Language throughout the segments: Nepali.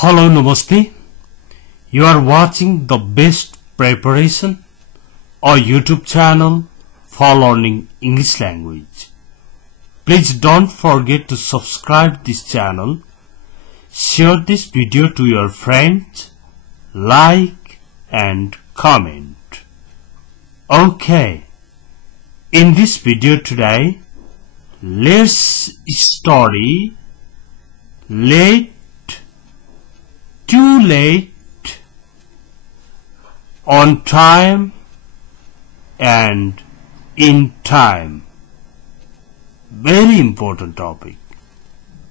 Hello, Namaste. You are watching the best preparation, a YouTube channel for learning English language. Please don't forget to subscribe this channel, share this video to your friends, like and comment. Okay, in this video today, let's study late, too late, on time and in time. Very important topic.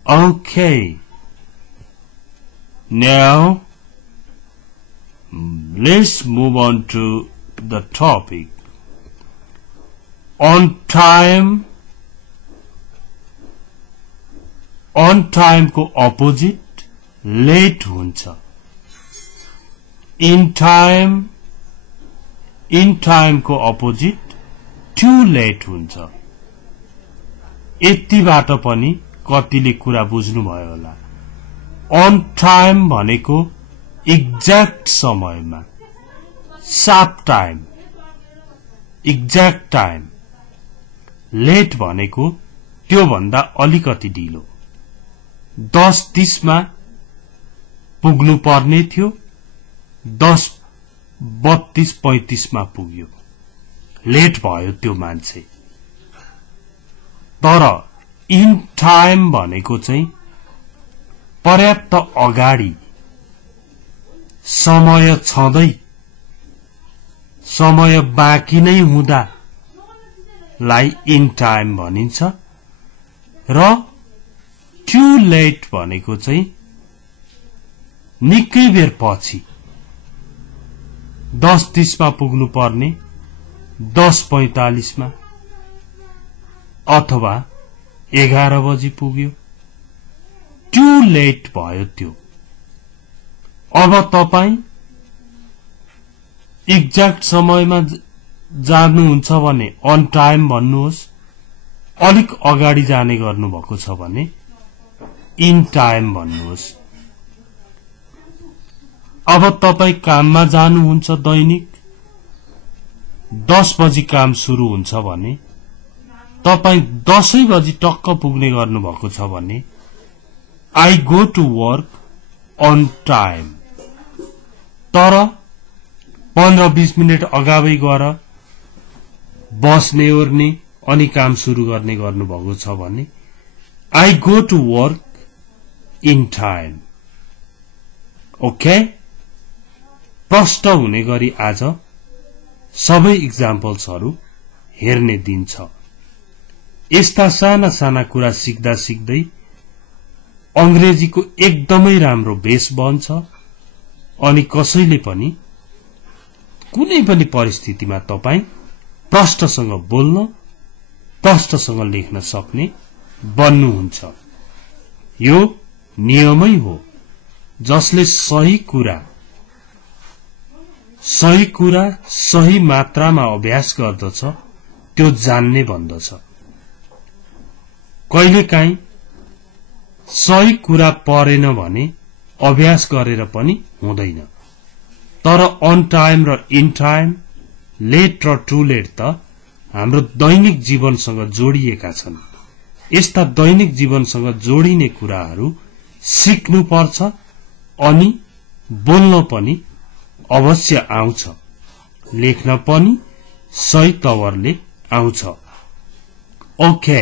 Okay, now let's move on to the topic. On time को opposite late हुन्छ. In time को opposite too late हुन्छ. यतिबाट पनि कतिले कुरा बुझ्नु भयो होला. On time भनेको exact समयमा, sharp time, exact time. Late भनेको त्यो भन्दा अलिकति ढिलो. 10:30 मा पुग्नु पर्ने थियो, 10:32-35 मा पुग्यो. लेट भयो त्यो मान्छे. तर इन टाइम भनेको चाहिँ पर्याप्त अगाडि, समय छँदै, समय बाँकी नै हुँदा लाई इन टाइम भनिन्छ. र टू लेट भनेको चाहिँ निकै बेर पछि, 10:30 मा पुग्नु पर्ने 10:45 मा अथवा 11 बजी पुग्यो. टू लेट भयो त्यो. अब तपाई एक्ज्याक्ट समयमा जानुहुन्छ भने अन टाइम भन्नुहोस्. अलिक अगाडि जाने गर्नु भएको छ भने इन टाइम भन्नुहोस्. अब तपाई काममा जानुहुन्छ, दैनिक 10 बजी काम सुरु हुन्छ भने तपाई 10 बजी टक्क पुग्ने गर्नु भएको छ भने I go to work on time. तर 15-20 मिनेट अगावै गएर बस्ने ओर्ने अनि काम सुरु गर्ने गर्नु भएको छ भने I go to work in time. Okay, प्रष्ट हुने गरी आज सबै इक्जाम्पल्सहरु हेर्ने दिन छ. यस्ता साना साना कुरा सिक्दा सिक्दै अंग्रेजीको एकदमै राम्रो बेस बन्छ अनि कसैले पनि कुनै पनि परिस्थितिमा तपाई प्रष्टसँग बोल्न, प्रष्टसँग लेख्न सक्ने बन्नुहुन्छ. यो नियमै हो. जसले सही कुरा सही मात्रामा अभ्यास गर्दछ त्यो जान्ने भन्दछ. कहिलेकाहीँ सही कुरा परेन भने अभ्यास गरेर पनि हुँदैन. तर अन टाइम र इन टाइम, लेट र टू लेट त हाम्रो दैनिक जीवनसँग जोडिएका छन्. यस्ता दैनिक जीवनसँग जोडिने कुराहरू सिक्नु पर्छ अनि बोल्न पनि अवश्य आउँछ, लेख्न पनि सही तवरले आउँछ. ओके,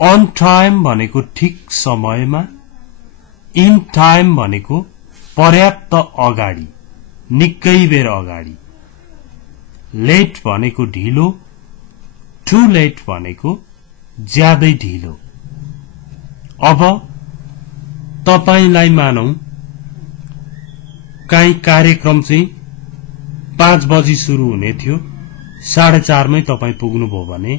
अन टाइम भनेको ठिक समयमा, इन टाइम भनेको पर्याप्त अगाडि, निकै बेर अगाडि. लेट भनेको ढिलो, टू लेट भनेको ज्यादै ढिलो. अब तपाईलाई मानौ काई कार्यक्रम चाहिँ 5 बजी सुरु हुने थियो, 4:30 मै तपाई पुग्नुभयो भने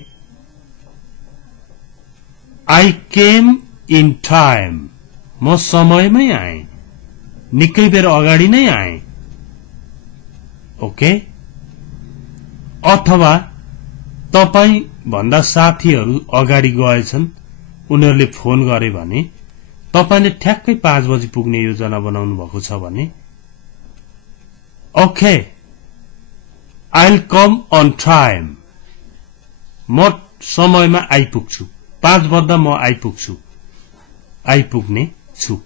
आई केम इन टाइम, म समयमै आए, निकै बेर अगाडि नै आए. ओके, अथवा तपाई भन्दा साथीहरू अगाडि गएछन्, उनीहरूले फोन गरे भने तपाईले ठ्याक्कै 5 बजे पुग्ने योजना बनाउनु भएको छ भने okay I'll come on time. म समयमा आइपुग्छु 5 बज्दा म आइपुग्ने छु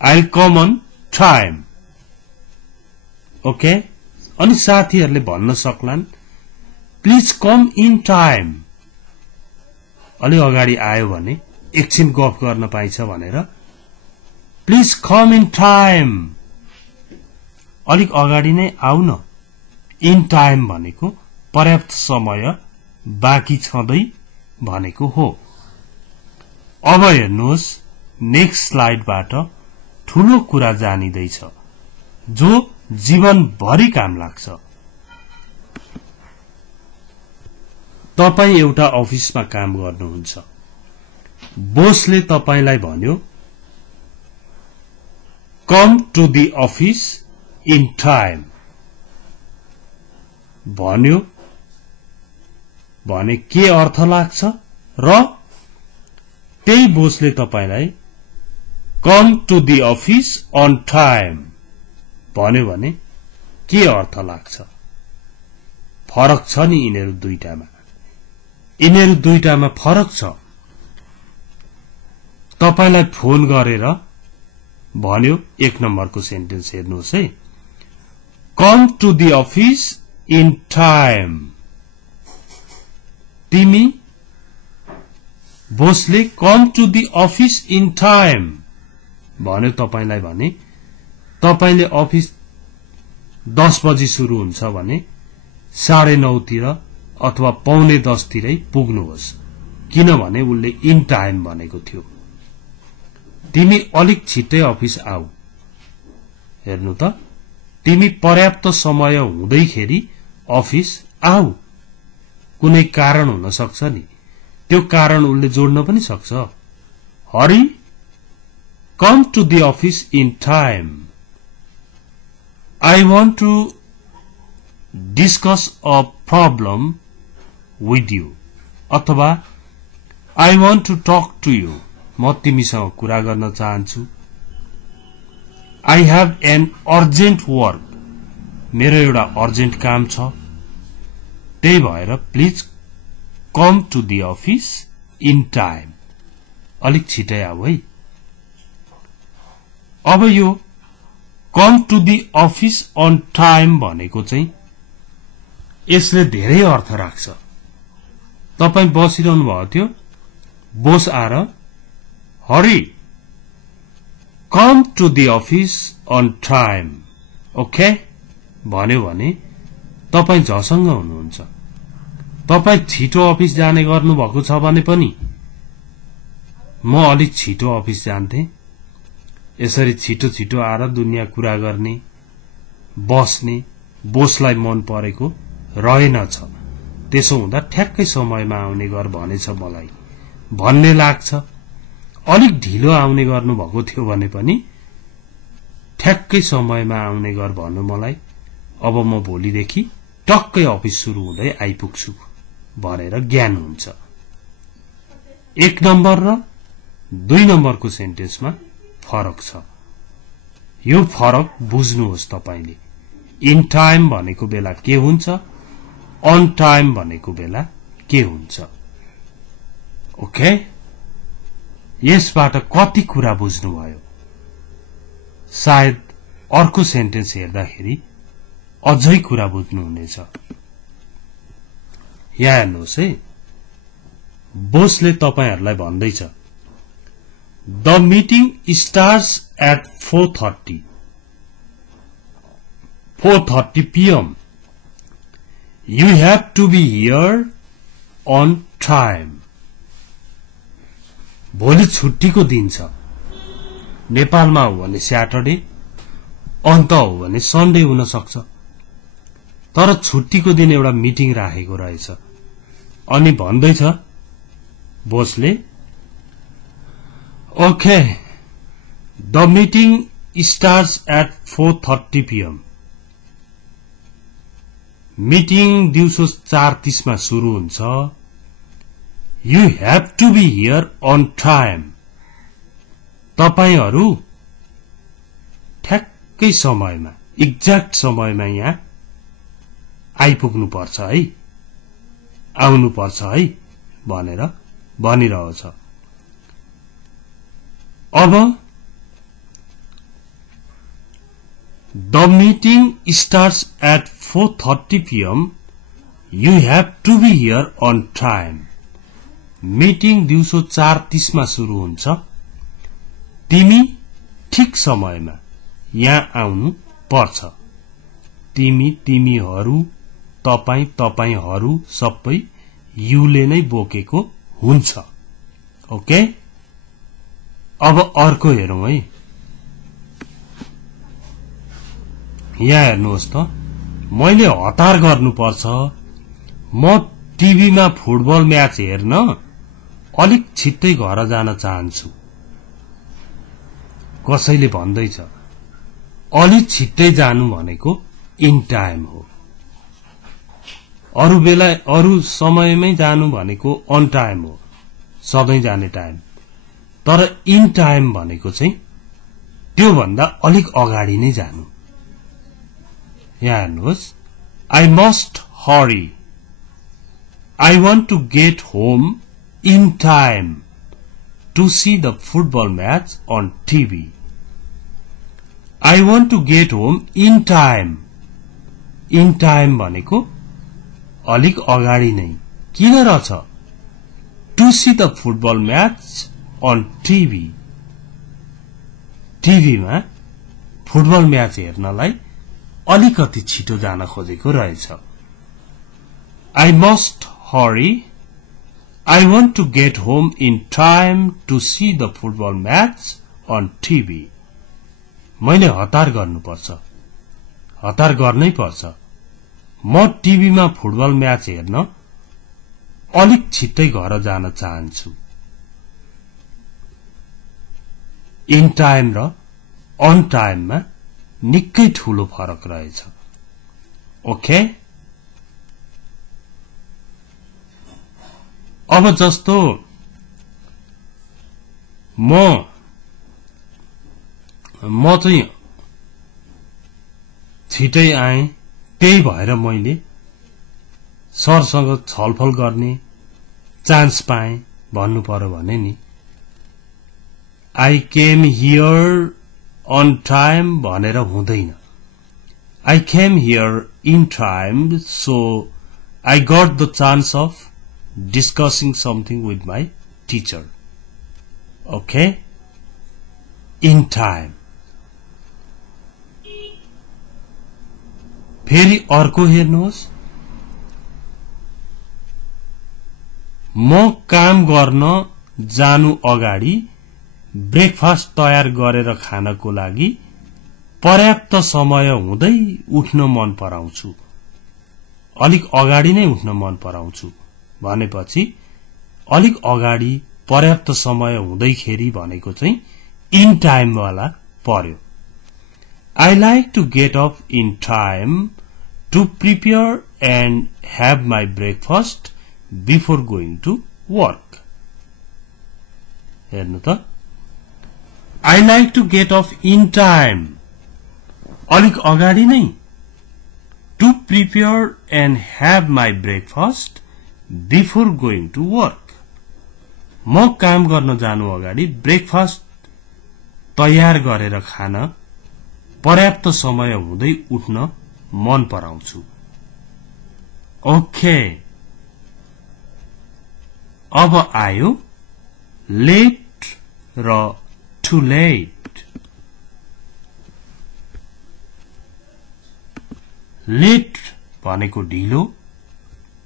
I'll come on time. Okay अनि साथीहरुले भन्न सक्लान् प्लिज कम इन टाइम अलि अगाडि आयो भने एकछिन गफ गर्न पाइन्छ भनेर प्लिज कम इन टाइम अलिक अगाडि नै आउ न इन टाइम भनेको पर्याप्त समय बाँकी छँदै भनेको हो अब हेर्नुहोस् नेक्स्ट स्लाइडबाट ठूलो कुरा जानिदैछ जो जीवनभरि काम लाग्छ तपाई एउटा अफिसमा काम गर्नुहुन्छ बोसले तपाईलाई भन्यो come to the office in time भन्यो भने के अर्थ लाग्छ र त्यही बोसले तपाईलाई come to the office on time भन्यो भने के अर्थ लाग्छ फरक छ नि यिनीहरु दुईटामा फरक छ तपाईलाई फोन गरेर भन्यो 1 नम्बरको सेन्टेन्स हेर्नुहोस् है come to the office in time तिमी बोसले come to the office in time भन्यो तपाईलाई भने तपाईले अफिस 10 बजे सुरु हुन्छ भने 9:30 तिर अथवा 9:45 तिरै पुग्नुहोस् किनभने उले इन टाइम भनेको थियो तिमी अलिक छिट्टै अफिस आऊ हेर्नु त तिमी पर्याप्त समय हुँदैखेरि अफिस आऊ कुनै कारण हुन सक्छ नि त्यो कारण उले जोड्न पनि सक्छ Hari come to the office in time I want to discuss a problem with you अथवा I want to talk to you म तिमीसँग कुरा गर्न चाहन्छु I have an urgent work मेरो एउटा अर्जेन्ट काम छ त्यही भएर please come to the office in time अलिक छिटै आऊ है अब यो come to the office on time भनेको चाहिँ यसले धेरै अर्थ राख्छ तपाई बसिरहनु भएको थियो बोस आएर Hari come to the office on time okay भन्यो भने तपाई झसँग हुनुहुन्छ तपाई छिटो अफिस जाने गर्नु भएको छ भने पनि म अलिक छिटो अफिस जान्थे यसरी छिटो छिटो आएर दुनिया कुरा गर्ने बस्ने बोसलाई मन परेको रहेनछ त्यसो हुँदा ठ्याक्कै समयमा आउने गर भनेछ मलाई भन्ने लाग्छ अलिक ढिलो आउने गर्नु भएको थियो भने पनि ठ्याक्कै समयमा आउने गर भन्नु मलाई अब म भोलिदेखि टक्कै अफिस सुरु हुँदै आइपुग्छु भनेर ज्ञान हुन्छ 1 नम्बर र 2 नम्बरको सेन्टेन्समा फरक छ यो फरक बुझ्नुहोस् तपाईले इन टाइम भनेको बेला के हुन्छ अन टाइम भनेको बेला के हुन्छ ओके यसबाट कति कुरा बुझ्नुभयो सायद अर्को सेन्टेन्स हेर्दाखेरि अझै कुरा बुझ्नुहुनेछ यहाँ हेर्नुहोस् है बोसले तपाईहरुलाई भन्दैछ The meeting starts at 4:30. 4:30 p.m. You have to be here on time. भोलि छुट्टीको दिन छ नेपालमा हो भने स्याटरडे अन्त हो भने सन्डे हुन सक्छ तर छुट्टीको दिन एउटा मिटिङ राखेको रहेछ अनि भन्दैछ बोसले Okay, the meeting starts at 4:30 p.m. Meeting दिउँसो 4:30 मा सुरु हुन्छ You have to be here on time. तपाईहरु ठ्याक्कै समयमा एक्ज्याक्ट समयमा यहाँ आइपुग्नु पर्छ है, आउनु पर्छ है भनेर भनिरहेछ। अब the meeting starts at 4:30 p.m. You have to be here on time. Meeting दिउँसो 4:30 मा सुरु हुन्छ। तिमी ठीक समयमा यहाँ आउनु पर्छ। तिमी, तिमीहरु, तपाई, तपाईहरु सबै युले नै बोकेको हुन्छ। ओके, अब अर्को हेरौं है। यहाँ हेर्नुहोस् त, मैले हतार गर्नुपर्छ। म टिभीमा फुटबल म्याच हेर्न अलिक छिट्टै घर जान चाहन्छु। कसैले भन्दैछ अलि छिट्टै जानु भनेको इन टाइम हो। अरु बेला अरु समयमै जानु भनेको अन टाइम हो, सधैं जाने टाइम। तर इन टाइम भनेको चाहिँ त्यो भन्दा अलिक अगाडि नै जानु। यहाँ हेर्नुहोस्, I must hurry. I want to get home in time to see the football match on TV. I want to get home in time. In time भनेको अलिक अगाडि नै। किन रहेछ? To see the football match on TV. TV मा फुटबल म्याच हेर्नलाई अलिकति छिटो जान खोजेको रहेछ। I must hurry. I want to get home in time to see the football match on TV. मैले हतार गर्नुपर्छ, हतार गर्नै पर्छ। म टिभीमा फुटबल म्याच हेर्न अलिक छिट्टै घर जान चाहन्छु। इन टाइम र अन टाइममा निकै ठूलो फरक रहेछ। ओके, अब जस्तो म चाहिँ छिटै आएँ, त्यही भएर मैले सरसँग छलफल गर्ने चान्स पाएँ भन्नु पर्यो भने नि I came here on time भनेर हुँदैन। I came here in time, so I got the chance of discussing something with my teacher. Okay? In time. फेरि अर्को हेर्नुहोस्, म काम गर्न जानु अगाडि ब्रेकफास्ट तयार गरेर खानको लागि पर्याप्त समय हुँदै उठ्न मन पराउँछु। अलिक अगाडि नै उठ्न मन पराउँछु भनेपछि अलिक अगाडि पर्याप्त समय हुँदैखेरि भनेको चाहिँ इन टाइम वाला पर्यो। I like to get up in time to prepare and have my breakfast before going to work. हेर्नु त, I like to get up in time, अलिक अगाडि नै, to prepare and have my breakfast before going to work. म काम गर्न जानु अगाडि ब्रेकफास्ट तयार गरेर खान पर्याप्त समय हुँदै उठ्न मन पराउँछु। ओके, अब आयो लेट र टु लेट। लेट भनेको ढिलो,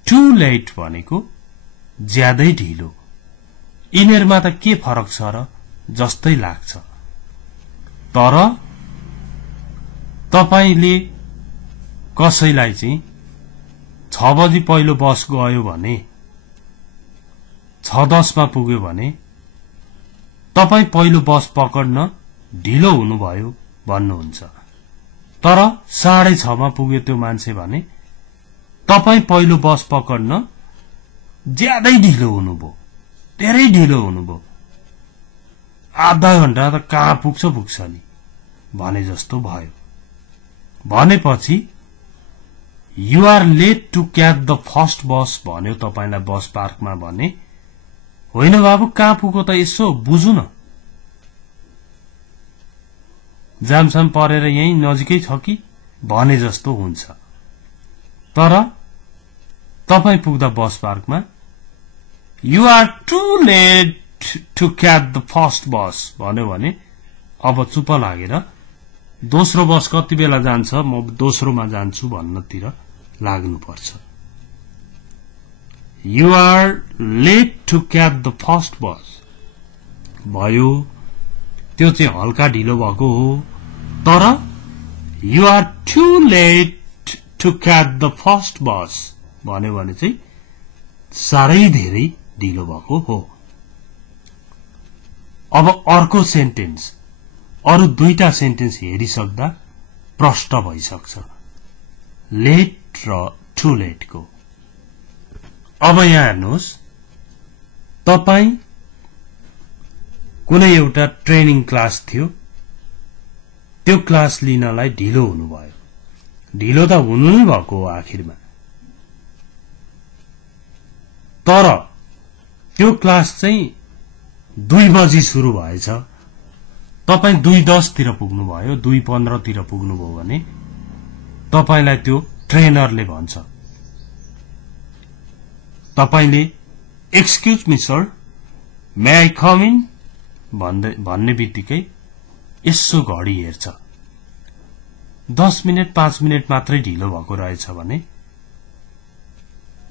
टु लेट भनेको ज्यादै ढिलो। यिनीहरुमा त के फरक छ र जस्तै लाग्छ। तर तपाईले कसैलाई चाहिँ 6 बजी पहिलो बस गयो भने 6:10 मा पुग्यो भने तपाई पहिलो बस पकड्न ढिलो हुनुभयो भन्नुहुन्छ। तर 6:30 मा पुग्यो त्यो मान्छे भने तपाई पहिलो बस पकड्न ज्यादै ढिलो हुनुभयो, धेरै ढिलो हुनुभयो। आधा घण्टा त कहाँ पुग्छ नि भने जस्तो भयो। भनेपछि you are late to catch the first bus भन्यो तपाईलाई बस पार्कमा भने, होइन बाबु कहाँ पुग्यो त यसो बुझु न, जामसाम परेर यही नजिकै छ कि भने जस्तो हुन्छ। तर तपाई पुग्दा बस पार्कमा you are too late to catch the first bus भन्यो भने अब चुप लागेर दोस्रो बस कति बेला जान्छ म दोस्रोमा जान्छु भन्नतिर लाग्नुपर्छ। You are late to catch the first bus भयो, त्यो चाहिँ हल्का ढिलो भएको हो। तर you are too late to catch the first bus भन्यो भने चाहिँ साह्रै धेरै ढिलो भएको हो। अब अर्को सेन्टेन्स, अरु दुईटा सेन्टेन्स हेरिसक्दा प्रष्ट भइसक्छ लेट र टु लेट को। अब यहाँ हेर्नुहोस्, तपाई कुनै एउटा ट्रेनिङ क्लास थियो, त्यो क्लास लिनलाई ढिलो हुनुभयो। ढिलो त हुनु नै भएको हो आखिरमा, तर त्यो क्लास चाहिँ 2 बजी सुरु भएछ। तपाई 2:10 तिर पुग्नुभयो, 2:15 तिर पुग्नुभयो भने तपाईलाई त्यो ट्रेनरले भन्छ, तपाईले excuse me sir may I com in भन्ने बित्तिकै यसो घडी हेर्छ, 10 मिनट 5 मिनट मात्रै ढिलो भएको रहेछ भने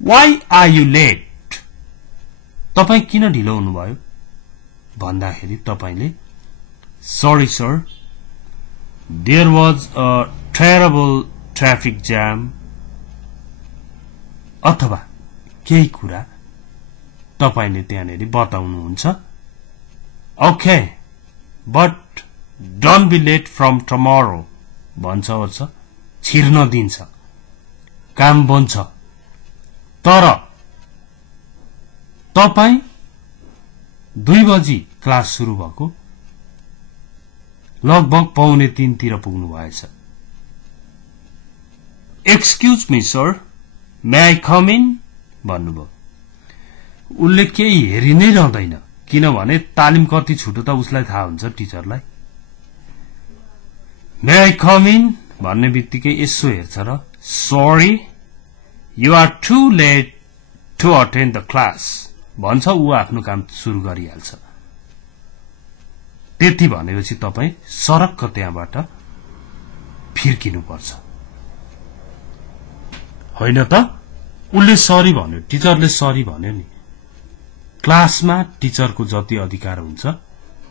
वाइ आर यु लेट, तपाई किन ढिलो हुनुभयो भन्दाखेरि तपाईले sorry sir there was a terrible traffic jam अथवा केही कुरा तपाईले त्यहाँनेरि बताउनुहुन्छ। Okay but don't be late from tomorrow भन्छ ओर्छ, छिर्न दिन्छ, काम बन्छ। तर तपाई 2 बजी क्लास सुरु भएको लगभग 2:45 तिर पुग्नु भएछ। Excuse me sir may I com in भन्नुभयो, उसले केही हेरि नै रहँदैन, किनभने तालिम कति छुटो त उसलाई थाहा हुन्छ टिचरलाई। मे आई कम इन भन्ने बित्तिकै यसो हेर्छ र sorry you are too late to attend the class भन्छ, ऊ आफ्नो काम सुरु गरिहाल्छ। त्यति भनेपछि तपाई सरक्क त्यहाँबाट फिर्किनुपर्छ, होइन त? उसले सरी भन्यो, टिचरले सरी भन्यो नि। क्लासमा टिचरको जति अधिकार हुन्छ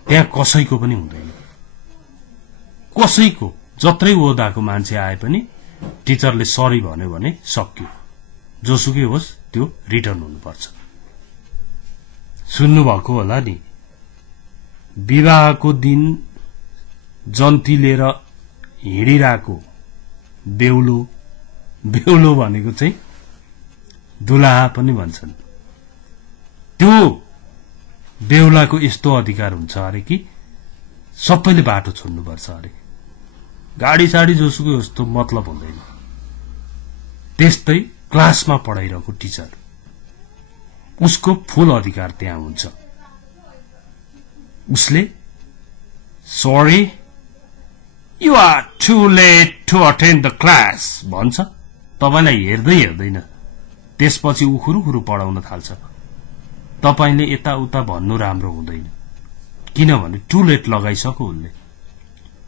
त्यहाँ कसैको पनि हुँदैन। कसैको जत्रै ओदाको मान्छे आए पनि टिचरले सरी भन्यो भने सक्यो, जोसुकै होस् त्यो रिटर्न हुनुपर्छ। सुन्नु भएको होला नि, विवाहको दिन जन्ती लिएर हिँडिरहेको बेहुलो, बेहुलो भनेको चाहिँ दुलाहा पनि भन्छन्। त्यो बेहुलाको यस्तो अधिकार हुन्छ अरे कि सबैले बाटो छोड्नुपर्छ अरे, गाडी साडी जोसुकै होस् त्यो मतलब हुँदैन। त्यस्तै क्लासमा पढाइरहेको टिचर, उसको फुल अधिकार त्यहाँ हुन्छ। उसले sorry you are too late to attend the class भन्छ, तपाईलाई हेर्दै हेर्दैन, त्यसपछि उखुरुखुरु पढाउन थाल्छ। तपाईले यताउता भन्नु राम्रो हुँदैन, किनभने टु लेट लगाइसक्यो उसले।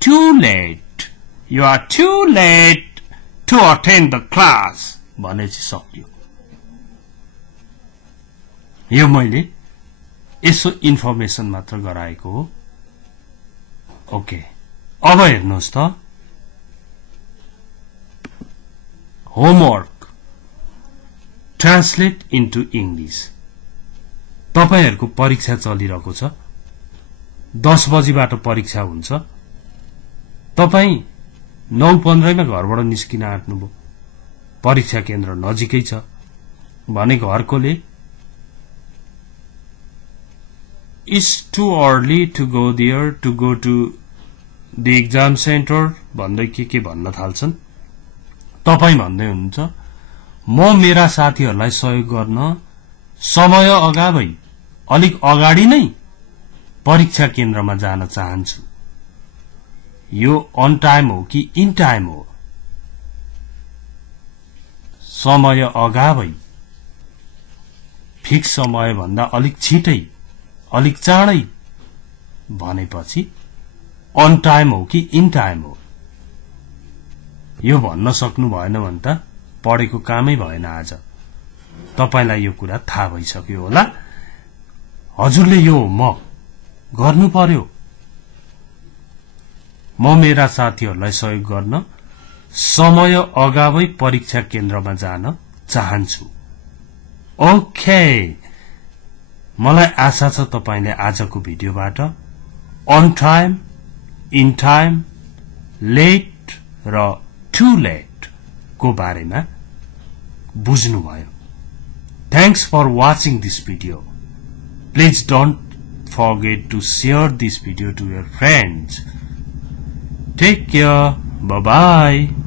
Too late you are too late to attend the class भनेपछि सक्यो। यो मैले यसो इन्फर्मेसन मात्र गराएको हो। ओके, अब हेर्नुहोस् त, होमवर्क ट्रान्सलेट इन्टु इंग्लिश। तपाईहरुको परीक्षा चलिरहेको छ, 10 बजीबाट परीक्षा हुन्छ। तपाई 9:15 मा घरबाट निस्किन आँट्नुभयो, परीक्षा केन्द्र नजिकै छ भने घरकोले It's too early to go there, to go to the exam center भन्दै के भन्न थाल्छन्। तपाई भन्दै हुनुहुन्छ म मेरा साथीहरूलाई सहयोग गर्न समय अगावै अलिक अगाडि नै परीक्षा केन्द्रमा जान चाहन्छु। यो अन टाइम हो कि इन टाइम हो? समय अगावै, फिक्स समय भन्दा अलिक छिटै, अलिक चाँडै भनेपछि अन टाइम हो कि इन टाइम हो? यो भन्न सक्नु भएन भने त पढेको कामै भएन। आज तपाईलाई यो कुरा थाहा भइसक्यो होला। हजुरले यो होमवर्क गर्नु पर्यो। म मेरा साथीहरूलाई सहयोग गर्न समय अगावै परीक्षा केन्द्रमा जान चाहन्छु। ओके, मलाई आशा छ तपाईले आजको भिडियोबाट on time, in time, late र टु लेट को बारेमा बुझ्नुभयो। Thanks for watching this video. Please don't forget to share this video to your friends. Take care. Bye-bye.